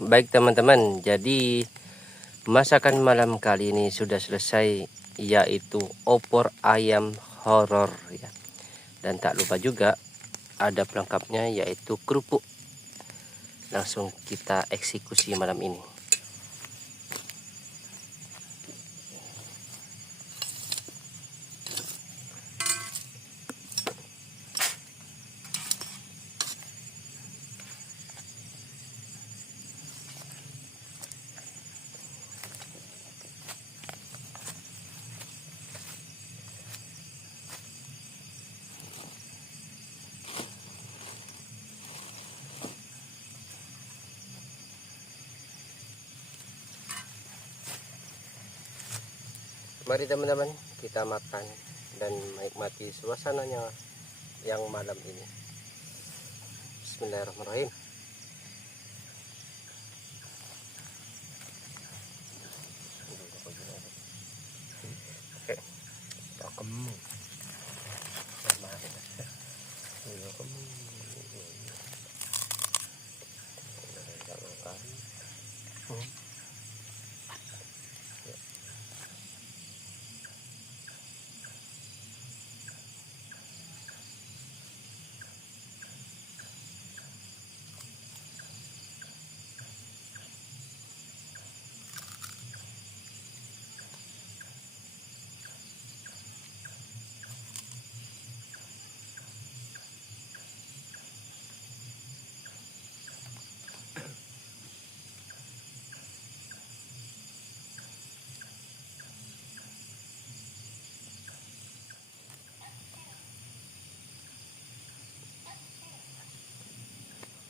Baik teman-teman, jadi masakan malam kali ini sudah selesai, yaitu opor ayam horor ya. Dan tak lupa juga ada pelengkapnya, yaitu kerupuk. Langsung kita eksekusi malam ini. Mari teman-teman, kita makan dan menikmati suasananya yang malam ini. Bismillahirrahmanirrahim. Oke, kamu.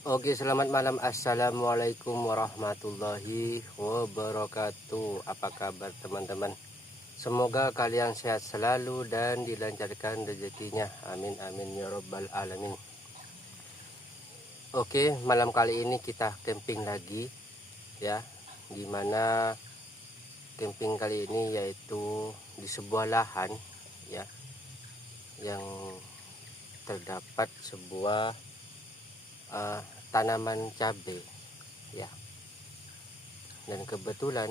Oke, selamat malam. Assalamualaikum warahmatullahi wabarakatuh. Apa kabar teman-teman? Semoga kalian sehat selalu dan dilancarkan rezekinya. Amin amin ya robbal alamin. Oke, malam kali ini kita camping lagi ya. Dimana camping kali ini yaitu di sebuah lahan ya, yang terdapat sebuah tanaman cabai ya. Dan kebetulan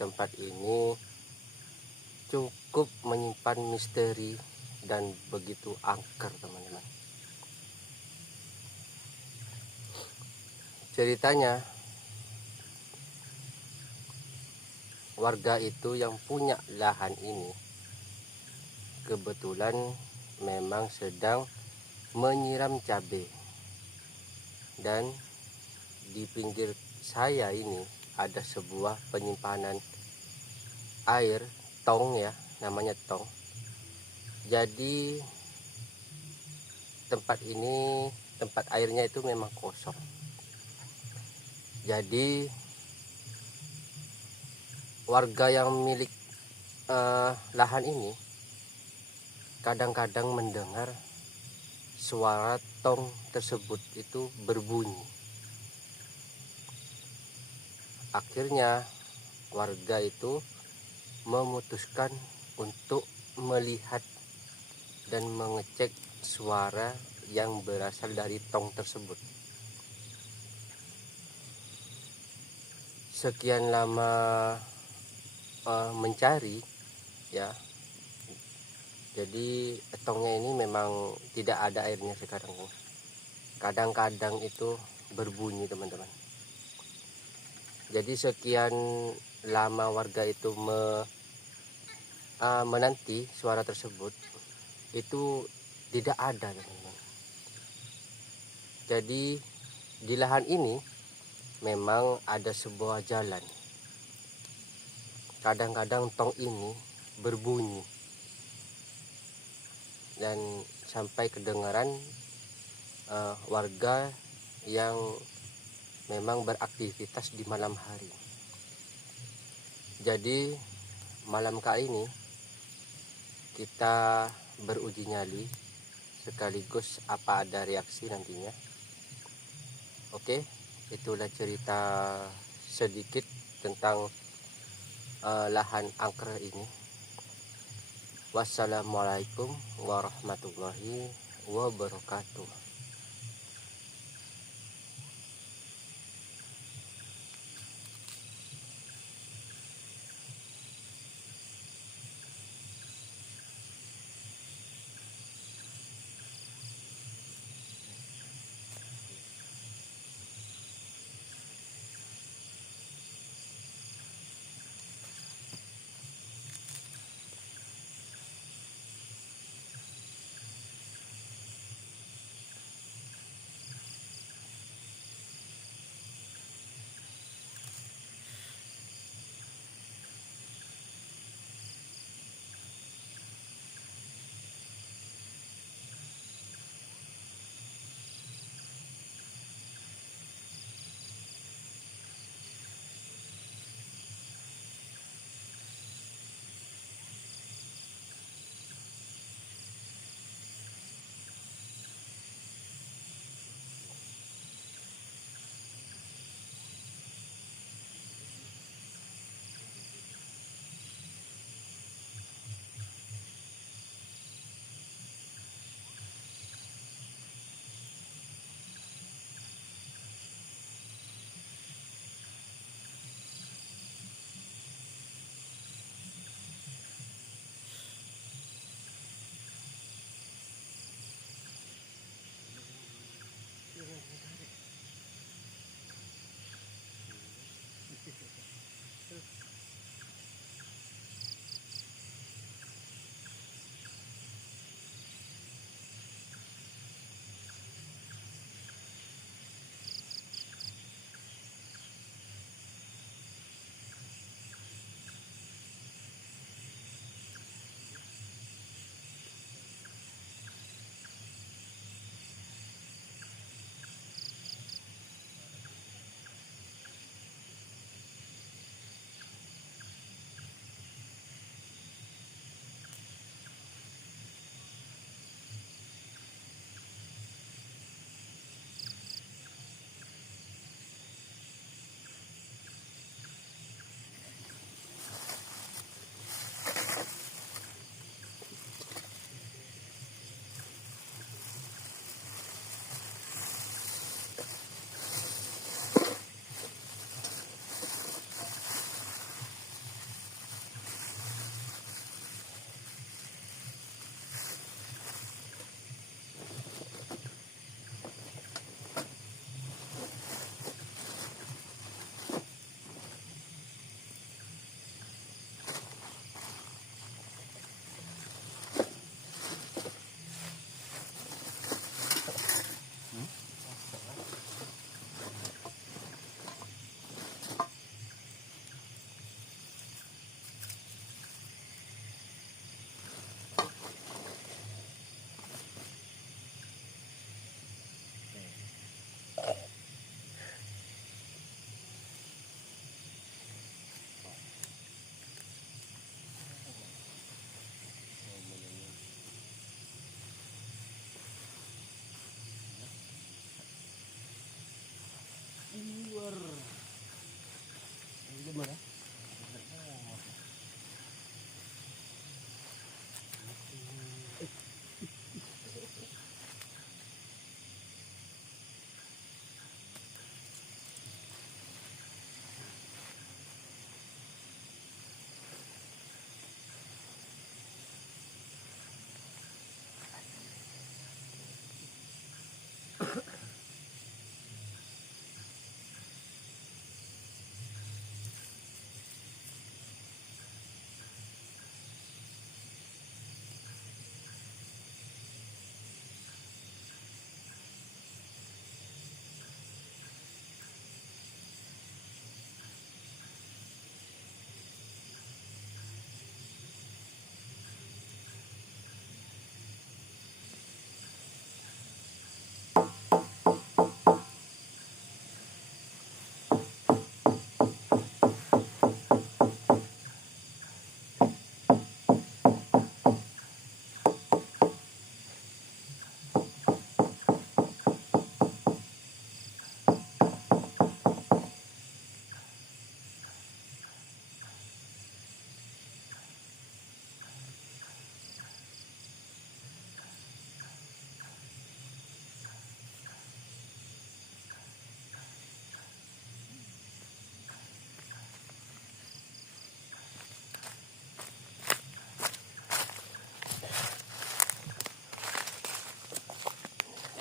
tempat ini cukup menyimpan misteri dan begitu angker teman-teman. Ceritanya warga itu yang punya lahan ini kebetulan memang sedang menyiram cabai, dan di pinggir saya ini ada sebuah penyimpanan air tong ya, namanya tong. Jadi tempat airnya itu memang kosong. Jadi warga yang milik lahan ini kadang-kadang mendengar suara tong tersebut itu berbunyi. Akhirnya warga itu memutuskan untuk melihat dan mengecek suara yang berasal dari tong tersebut. Sekian lama mencari ya, jadi tongnya ini memang tidak ada airnya sekarang. Kadang-kadang itu berbunyi, teman-teman. Jadi sekian lama warga itu menanti suara tersebut, itu tidak ada, teman-teman. Jadi di lahan ini memang ada sebuah jalan. Kadang-kadang tong ini berbunyi dan sampai kedengaran warga yang memang beraktivitas di malam hari. Jadi malam kali ini kita beruji nyali sekaligus apa ada reaksi nantinya. Oke, itulah cerita sedikit tentang lahan angker ini. Wassalamualaikum warahmatullahi wabarakatuh.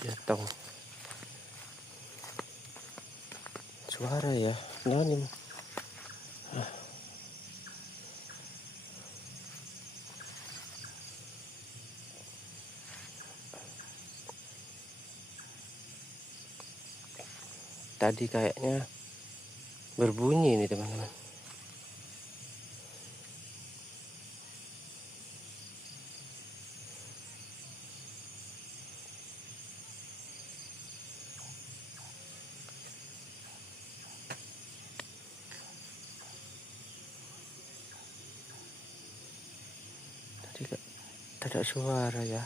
Jatong. Suara ya, nani? Tadi kayaknya berbunyi nih teman-teman. Tadi tak ada suara ya.